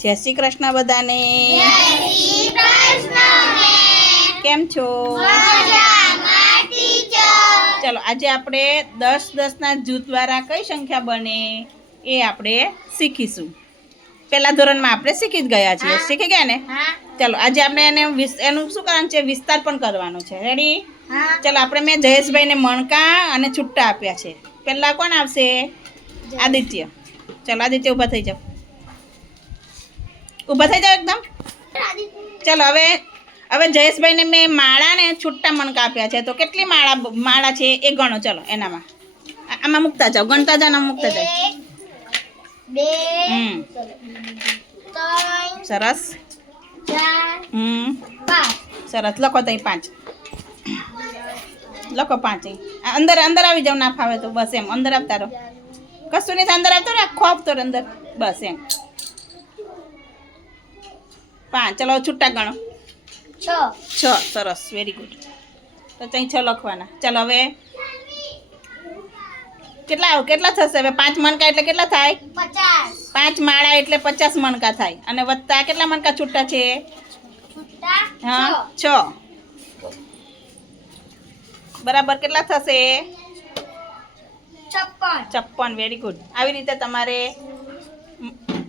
જય શ્રી કૃષ્ણ બધાને. કેમ છો? ચલો આજે આપણે દસ દસના જૂથ દ્વારા કઈ સંખ્યા બને એ આપણે શીખીશું. પહેલા ધોરણમાં આપણે શીખી જ ગયા છીએ. શીખી ગયા ને? ચલો આજે આપણે એને એનું શું કરવાનું છે? વિસ્તાર પણ કરવાનો છે. રેડી ચલો આપણે મેં જયેશભાઈને મણકા અને છુટ્ટા આપ્યા છે. પહેલાં કોણ આવશે? આદિત્ય. ચલો આદિત્ય ઊભા થઈ જાઓ. ઊભા થઈ જાઓ એકદમ. ચાલો હવે હવે જયેશભાઈને મેં માળાને છૂટા મણકા આપ્યા છે. તો કેટલી માળા માળા છે એ ગણો. ચલો એનામાં. આમાં મૂકતા જાઓ. ગણતા જાઓ મૂકતા જાઓ. હમ. સરસ. હમ. સરસ. લખો તઈ પાંચ. લખો પાંચ અંદર અંદર આવી જાવ ના ફાવે તો બસ એમ. અંદર આવતા રહો. કશું નહીં અંદર આવતો રહો. આખો આપતો અંદર. બસ એમ. પાંચ. ચલો છૂટા ગણો. છ. છ. સરસ. વેરી ગુડ તો ત્યાં છ લખવાના. ચાલો હવે કેટલા કેટલા થશે? હવે પાંચ મણકા એટલે કેટલા થાય? પાંચ માળા એટલે પચાસ મણકા થાય. અને વત્તા કેટલા મણકા છૂટા છે? હા છ. બરાબર કેટલા થશે? છપ્પન. વેરી ગુડ આવી રીતે તમારે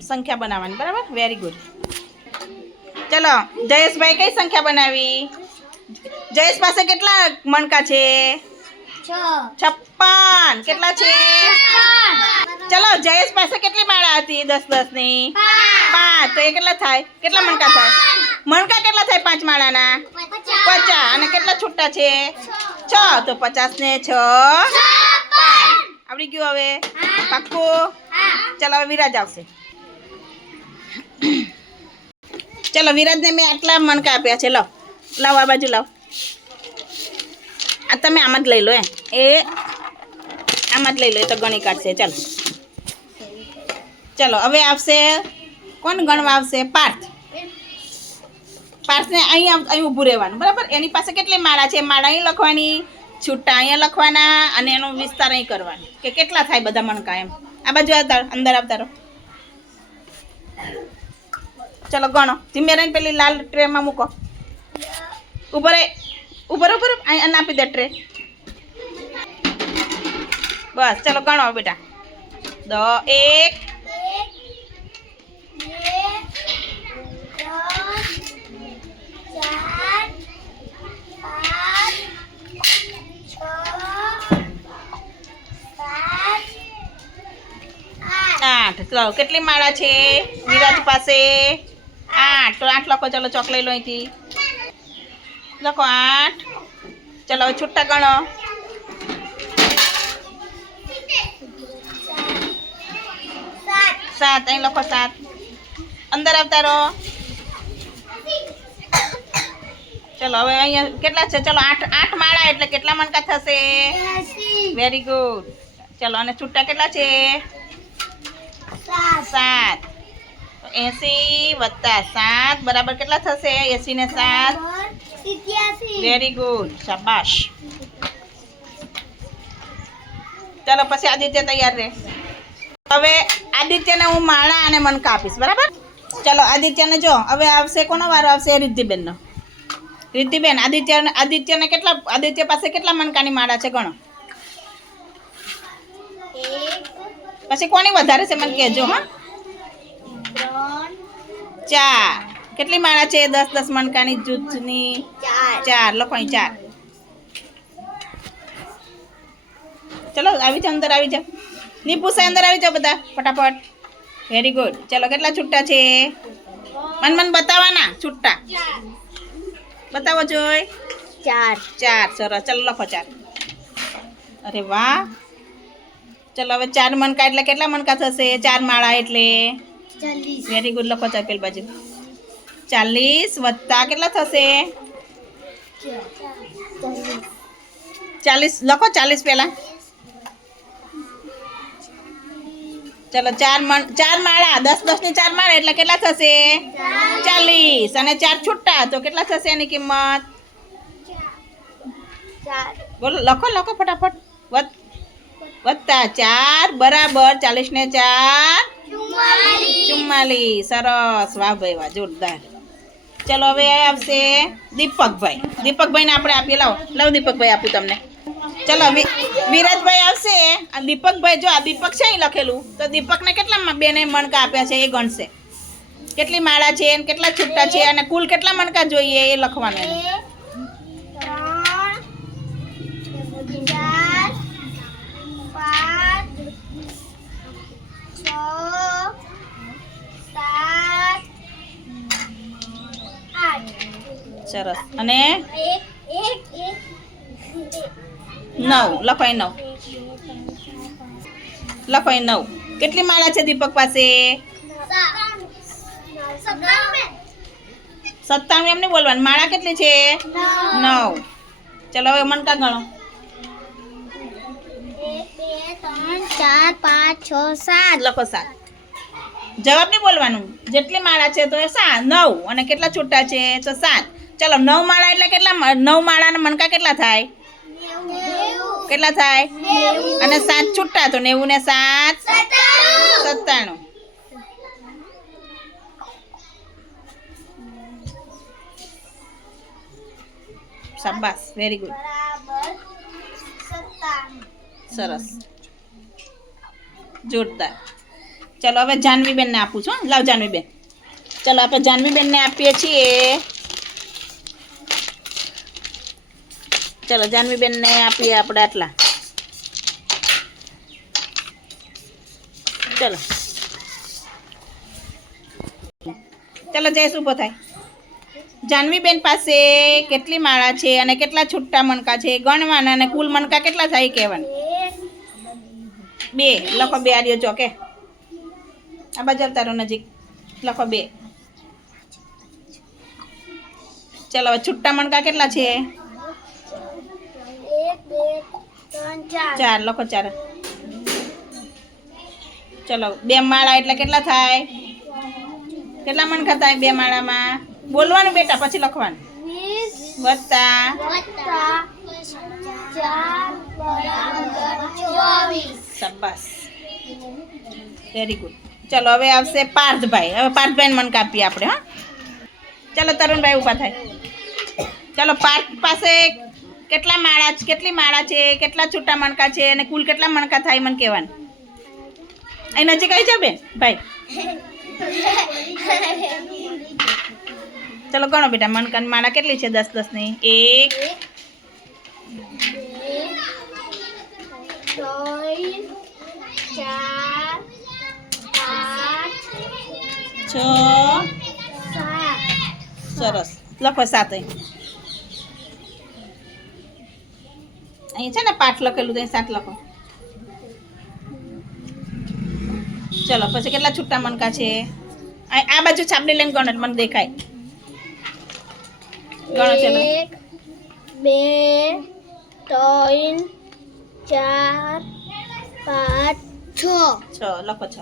સંખ્યા બનાવવાની. બરાબર? વેરી ગુડ ચલો જયેશભાઈ કઈ સંખ્યા બનાવી? જયેશ પાસે કેટલા મણકા છે? છપ્પન. કેટલા છે? ચલો જયેશ પાસે કેટલી માળા હતી? દસ દસની? પાંચ. તો એ કેટલા થાય? કેટલા મણકા થાય? મણકા કેટલા થાય પાંચ માળાના? પચાસ. અને કેટલા છૂટા છે? છ. તો પચાસ ને છ. આવડી ગયું હવે? પાક્કું? ચાલો હવે વિરાજ આવશે. ચલો, વિરાજને મેં આટલા મણકા આપ્યા છે લાવ લાવ આ બાજુ લાવ. આ તમે આમ જ લઈ લો એ આમ જ લઈ લો, એ તો ગણી કાઢશે. ચાલો. ચલો, હવે આવશે કોણ ગણવા આવશે પાર્થ. પાર્થને અહીં અહીં ઊભું રહેવાનું, બરાબર? એની પાસે કેટલી માળા છે? માળા અહીં લખવાની, છૂટા અહીંયા લખવાના અને એનો વિસ્તાર અહીં કરવાનો. કે કેટલા થાય બધા મણકા એમ? આ બાજુ આવતા અંદર આવતા રહો ચલો ગણો. ધીમે રહીને પેલી લાલ ટ્રેમાં મૂકો. ઉપર ઉપર રે અહીં આપી દે ટ્રે. બસ, ચલો ગણો બેટા. દ, એક. આઠ. કેટલી માળા છે? વિરાજ પાસે આઠ. તો આઠ લખો, ચલો ચોક લઈ લો અહીંથી લખો આઠ. ચલો, હવે છૂટા ગણો. સાત. અહીં લખો સાત. અંદર આવતા રહો. ચલો, હવે અહીંયા કેટલા છે? ચલો, આઠ. આઠ માળા એટલે કેટલા મણકા થશે? વેરી ગુડ ચલો, અને છૂટા કેટલા છે? સાત. એસી વત્તા સાત બરાબર કેટલા થશે? એસી ને સાત વેરી ગુડ શાબાશ. ચાલો પછી આદિત્ય તૈયાર રહે. હવે આદિત્યને હું માળા અને મનકા આપીશ બરાબર? ચાલો આદિત્યને જો હવે આવશે કોનો વારો? આવશે રિદ્ધિબેનનો. રિદ્ધિબેન આદિત્ય આદિત્યને કેટલા આદિત્ય પાસે કેટલા મણકાની માળા છે ગણો? પછી કોની વધારે છે મને કહેજો હા? ચાર. કેટલી માળા છે? દસ દસ મણકાની જૂથની? ચાર. લખો અહીં ચાર. ચલો આવી જાઓ અંદર આવી જાઓ. નિપુસા અંદર આવી જાઓ બધા. ફટાફટ. વેરી ગુડ ચલો કેટલા છૂટા છે? મન મન બતાવવાના છૂટા? બતાવો જોઈ ચાર. ચાર સરસ. ચલો લખો ચાર. અરે વાહ. ચલો હવે ચાર મણકા એટલે કેટલા મણકા થશે? ચાર માળા એટલે? ચાલીસ વેરી ગુડ લખો ચાર પેલી બાજુ ચાલીસ વત્તા કેટલા થશે ચાલીસ લખો ચાલીસ પહેલા ચલો ચાર મણ ચાર માળા દસ દસની ચાર માળા એટલે કેટલા થશે ચાલીસ અને ચાર છૂટા તો કેટલા થશે એની કિંમત ચાર બોલો લખો લખો ફટાફટ વત વત્તા ચાર બરાબર ચાલીસ ને ચાર ચુમ્માલીસ. સરસ. વાહ ભાઈ વાહ જોરદાર. ચલો હવે આવશે દીપકભાઈ. દીપકભાઈને આપણે આપીએ. લાવો લાવો દીપકભાઈ આપું તમને. ચલો વિરાજભાઈ આવશે. આ દીપકભાઈ જો આ દીપક છે અહીં લખેલું. તો દીપકને કેટલા બેને મણકા આપ્યા છે એ ગણશે. કેટલી માળા છે અને કેટલા છૂટા છે અને કુલ કેટલા મણકા જોઈએ એ લખવાનું પાંચ છ સરસ. અને નવ, લખાય નવ. લખાય નવ. કેટલી માળા છે દીપક પાસે? સત્તાણું નહીં બોલવાનું. માળા કેટલી છે? નવ. ચલો હવે મનકા ગણો. ચાર પાંચ છ સાત લખો સાત. જવાબ નહીં બોલવાનું. જેટલી માળા છે તો એ સાત. નવ. અને કેટલા છૂટા છે? તો સાત. ચલો, નવ માળા એટલે કેટલા નવ માળાના મણકા કેટલા થાય? કેટલા થાય? અને સાત છૂટા, તો નેવું ને સાત સત્તાણું. શાબાસ વેરી ગુડ સરસ. જોરદાર. ચલો, હવે જાનવીબેનને આપું છું? લાવ જાનવીબેન. ચલો, આપણે જાનવીબેનને આપીએ છીએ. ચલો, જાનવીબેનને આપીએ આપણે આટલા. ચાલો. ચાલો જય શું થાય. જાનવીબેન પાસે કેટલી માળા છે અને કેટલા છૂટા મણકા છે? ગણવાના અને કુલ મણકા કેટલા થાય કહેવાના? બે. લખો બે આર્યો ચોકે. આ બાજુ તારો નજીક. લખો બે. ચલો છૂટા મણકા કેટલા છે? ચાર, લખો ચાર. ચલો, બે માળા એટલે કેટલા થાય? કેટલા મણકા થાય બે માળામાં? બોલવાનું બેટા, પછી લખવાનું. વત્તા. શાબાશ. વેરી ગુડ ચલો, હવે આવશે પાર્થભાઈ. હવે પાર્થભાઈને મન કાપીએ આપણે, હા. ચલો, તરુણભાઈ ઊભા થાય. ચલો, પાર્થ પાસે કેટલા માળા છે કેટલી માળા છે કેટલા છૂટા મણકા છે અને કુલ કેટલા મણકા થાય મને કહેવાનું. અહીં નજીક આવી જાવ બેન ભાઈ. ચલો ગણો બેટા મણકાની માળા કેટલી છે? દસ દસની એક છ. સરસ. લખો સાત અહીં છે ને પાઠ લખેલું છે સાત લખો. ચલો પછી કેટલા છૂટા મણકા છે? આ બાજુ છાપડી લઈને ગણો મને દેખાય. ગણો ચલો. એક બે ત્રણ ચાર પાંચ છ. છ લખો છ.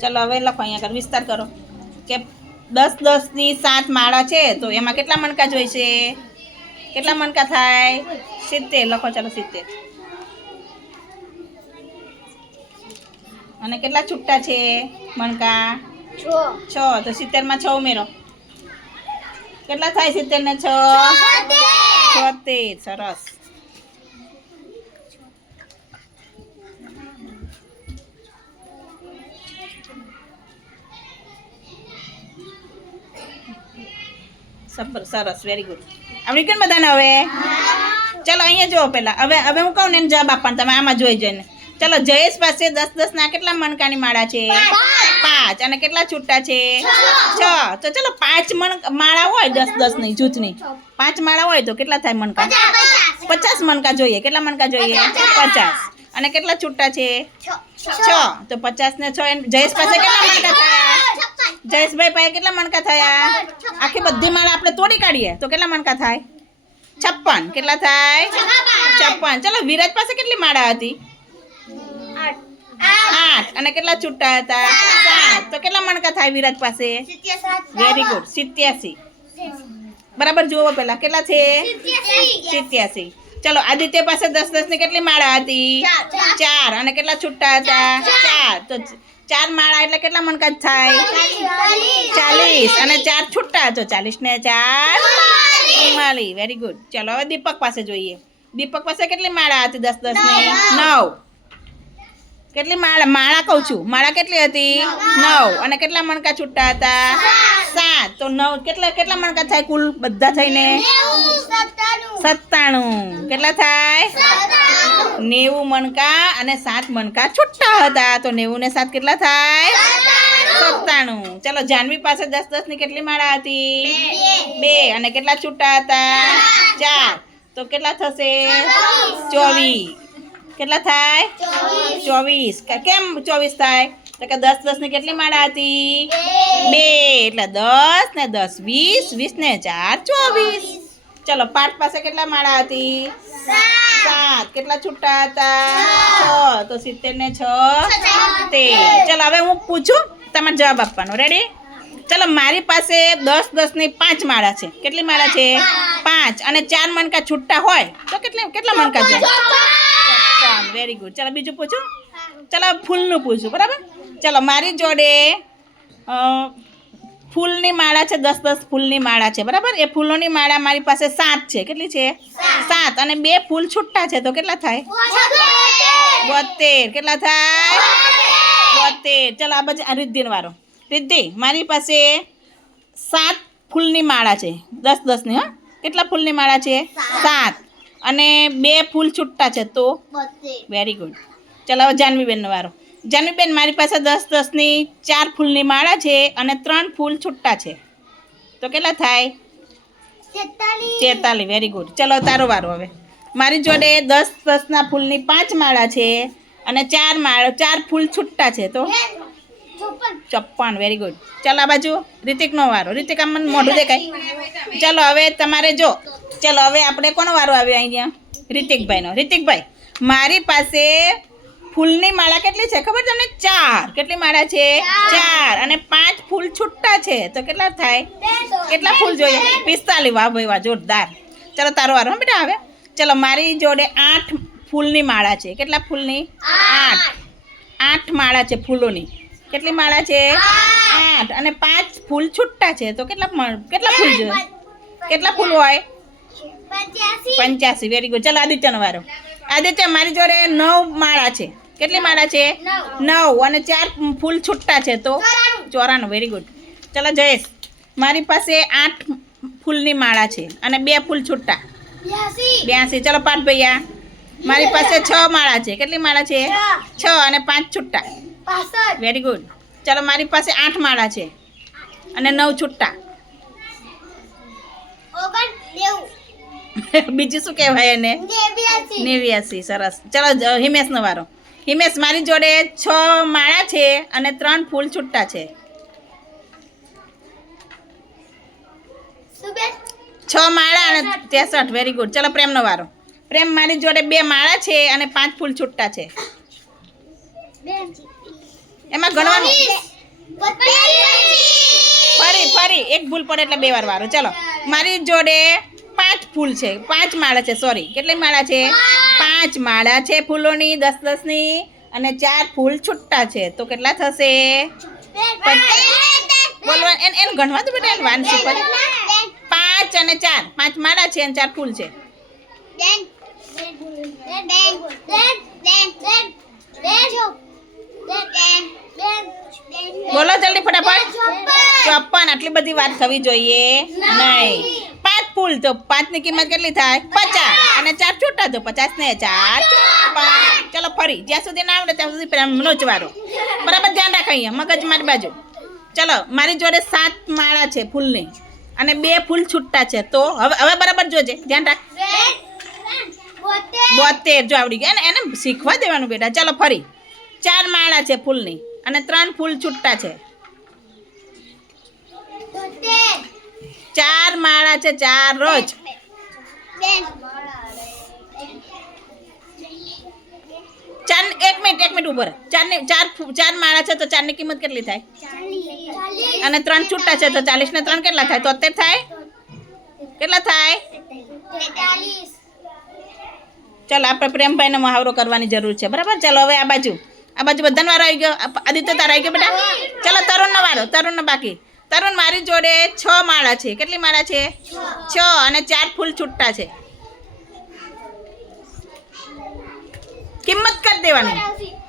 ચલો હવે લખો અહીંયા આગળ. વિસ્તાર કરો. દસ દસની સાત માળા છે તો એમાં કેટલા મણકા જોઈશે કેટલા મણકા થાય? સિત્તેર લખો ચાલો સિત્તેર. અને કેટલા છૂટા છે મણકા? છ. છ તો સિત્તેરમાં છ ઉમેરો. કેટલા થાય સિત્તેર ને છ છોતેર સરસ. સબર સરસ વેરી ગુડ આવડી કેમ બધાને હવે? ચલો અહીંયા જુઓ પેલા હવે હવે હું કહું ને એને જવાબ આપવાનું તમે આમાં જોઈ જોઈને. ચલો જયેશ પાસે દસ દસ ના કેટલા મણકાની માળા છે? પાંચ. અને કેટલા છૂટા છે? છ. તો ચલો પાંચ મણ માળા હોય દસ દસની જૂથની. પાંચ માળા હોય તો કેટલા થાય મણકા? પચાસ મણકા જોઈએ. કેટલા મણકા જોઈએ? પચાસ. અને કેટલા છૂટા છે? છ. તો પચાસ ને છ જયેશ પાસે કેટલા મણકા થયા? જયેશભાઈ પાસે કેટલા મણકા થયા? આખી બધી માળા આપણે તોડી કાઢીએ. તો કેટલા મણકા થાય? છપ્પન. કેટલા થાય? છપ્પન. ચલો વિરાજ પાસે કેટલી માળા હતી? આઠ. અને કેટલા છૂટા હતા? સાત. તો કેટલા મણકા થાય વિરાજ પાસે? વેરી ગુડ સિત્યાસી. બરાબર જુઓ પેલા કેટલા છે? સિત્યાસી. ચલો આદિત્ય પાસે દસ દસની કેટલી માળા હતી? ચાર. અને કેટલા છૂટા હતા. ચાર. તો ચાર માળા એટલે કેટલા મણકા થાય? ચાલીસ. અને ચાર છૂટા. તો ચાલીસ ને ચાર ચુમ્માલીસ. વેરી ગુડ ચલો હવે દીપક પાસે જોઈએ. દીપક પાસે કેટલી માળા હતી? દસ દસની? નવ. કેટલી માળા માળા કહું છું. માળા કેટલી હતી? નવ. અને કેટલા મણકા છૂટા હતા? સાત. તો નવ. કેટલા કેટલા મણકા થાય કુલ બધા થઈને? સત્તાણું. કેટલા થાય? નેવું મણકા અને સાત મણકા છૂટા હતા. તો નેવું ને સાત કેટલા થાય? સત્તાણું. ચલો જાનવી પાસે દસ દસની કેટલી માળા હતી? બે. અને કેટલા છૂટા હતા? ચાર. તો કેટલા થશે? ચોવીસ. કેટલા થાય? ચોવીસ. કેમ ચોવીસ થાય? તો કે દસ દસ ને કેટલી માળા હતી? બે. એટલે દસ ને દસ વીસ વીસ ને ચાર ચોવીસ. ચલો પાંચ પાસે કેટલા માળા હતી? સાત. કેટલા છૂટા હતા? છ. તો સિત્તેર ને છ તેર. ચલો હવે હું પૂછું તમારે જવાબ આપવાનો. રેડી ચલો મારી પાસે દસ દસની પાંચ માળા છે. કેટલી માળા છે? પાંચ. અને ચાર મણકા છૂટા હોય તો કેટલી કેટલા મણકા છે? વેરી ગુડ ચાલો બીજું પૂછું? ચાલો ફૂલનું પૂછું બરાબર? ચાલો મારી જોડે ફૂલની માળા છે દસ દસ ફૂલની માળા છે બરાબર? એ ફૂલોની માળા મારી પાસે સાત છે કેટલી છે? સાત. અને બે ફૂલ છૂટા છે તો કેટલા થાય? બોતેર. કેટલા થાય? બોતેર. ચલો આ બધા આ વાળો રિદ્ધિ મારી પાસે સાત ફૂલની માળા છે દસ દસની હા? કેટલા ફૂલની માળા છે? સાત. અને બે ફૂલ છૂટતા છે તો? વેરી ગુડ ચલો હવે જાનવીબેનનો વારો. જાનવીબેન મારી પાસે દસ દસની ચાર ફૂલની માળા છે અને ત્રણ ફૂલ છૂટતા છે. તો કેટલા થાય? ચેતાલીસ વેરી ગુડ ચલો તારો વારો હવે. મારી જોડે દસ દસના ફૂલની પાંચ માળા છે અને ચાર માળા ચાર ફૂલ છૂટતા છે તો? ચોપ્પન. વેરી ગુડ ચાલો આ બાજુ રિતિકનો વારો. રિતિક આમ મને મોઢું દેખાય. ચાલો હવે તમારે જો. ચાલો હવે આપણે કોનો વારો આવ્યો અહીંયા? રિતિકભાઈનો. રિતિકભાઈ મારી પાસે ફૂલની માળા કેટલી છે? ખબર તમને? ચાર. કેટલી માળા છે? ચાર. અને પાંચ ફૂલ છૂટા છે. તો કેટલા થાય? કેટલા ફૂલ જોઈએ? પિસ્તાલીસ. વાહ ભાઈ વાહ જોરદાર. ચાલો તારો વારો બેટા હવે ચાલો મારી જોડે આઠ ફૂલની માળા છે. કેટલા ફૂલની? આઠ. આઠ. માળા છે ફૂલોની. કેટલી માળા છે? આઠ. અને પાંચ ફૂલ છૂટા છે. તો કેટલા કેટલા ફૂલ જોઈએ? કેટલા ફૂલ હોય? પંચ્યાસી? વેરી ગુડ ચાલો આદિત્યનો વારો. આદિત્ય મારી જોડે નવ માળા છે. કેટલી માળા છે? નવ. અને ચાર ફૂલ છૂટા છે તો? ચોરાણું. વેરી ગુડ ચાલો જયેશ મારી પાસે આઠ ફૂલની માળા છે અને બે ફૂલ છૂટા. બ્યાસી. ચાલો પાઠ ભૈયા મારી પાસે છ માળા છે. કેટલી માળા છે? છ. અને પાંચ છૂટા. વેરી ગુડ ચાલો મારી પાસે આઠ માળા છે અને નવ છૂટા. બીજું શું કહેવાય એને? નેવ્યાસી. સરસ. ચલો હિમેશનો વારો. હિમેશ મારી જોડે છ માળા છે અને ત્રણ ફૂલ છૂટા છે. છ માળા અને ત્રેસઠ. વેરી ગુડ ચલો પ્રેમનો વારો. પ્રેમ મારી જોડે બે માળા છે અને પાંચ ફૂલ છૂટા છે. એમાં ગણવાનું? ફરી ફરી. એક ભૂલ પડે એટલે બે વાર વારો. ચલો. મારી જોડે પાંચ ફૂલ છે. પાંચ માળા છે સોરી કેટલી માળા છે? પાંચ માળા છે ફૂલોની, દસ દસની, અને ચાર ફૂલ છૂટા છે. તો કેટલા થશે? બોલવા, એને એને ગણવા તો બેટા વાન શીખવા પાંચ અને ચાર. પાંચ માળા છે અને ચાર ફૂલ છે. બોલો જલ્દી ફટાફટ. ચોપન આટલી બધી વાત થવી જોઈએ. નહીં. ફૂલ તો પાંચની કિંમત કેટલી થાય? પચાસ. અને ચાર છૂટા તો પચાસ ને ચાર. ચલો ફરી. જ્યાં સુધી ના આવડે ત્યાં સુધી પ્રેમનો જ વારો બરાબર? ધ્યાન રાખ અહીંયા, મગજ મારી બાજુ. ચલો, મારી જોડે સાત માળા છે ફૂલની. અને બે ફૂલ છૂટા છે. તો હવે હવે બરાબર જોજે. ધ્યાન રાખ. બોતેર જો આવડી ગયા. ને એને શીખવા દેવાનું બેટા. ચાલો ફરી. ચાર માળા છે ફૂલની. અને ત્રણ ફૂલ છૂટા છે. ચાર માળા છે, ચાર રોજ. ચાર એક મિનિટ એક મિનિટ ઊભો ચારની, ચાર ચાર માળા છે, તો ચારની કિંમત કેટલી થાય? અને ત્રણ છૂટા છે, તો ચાલીસ ને ત્રણ કેટલા થાય? તોતેર થાય? કેટલા થાય? ચાલો, આપણે પ્રેમભાઈને મહાવરો કરવાની જરૂર છે. બરાબર? ચાલો, હવે આ બાજુ. આ બાજુ બધાનો વારો આવી ગયો. આદિત્ય તારો આવી ગયો, બેટા? ચાલો, તરુણનો વારો, તરુણનો બાકી. તરુણ મારી જોડે છ માળા છે. કેટલી માળા છે? છ અને ચાર ફૂલ છૂટા છે. કિંમત કરી દેવાની.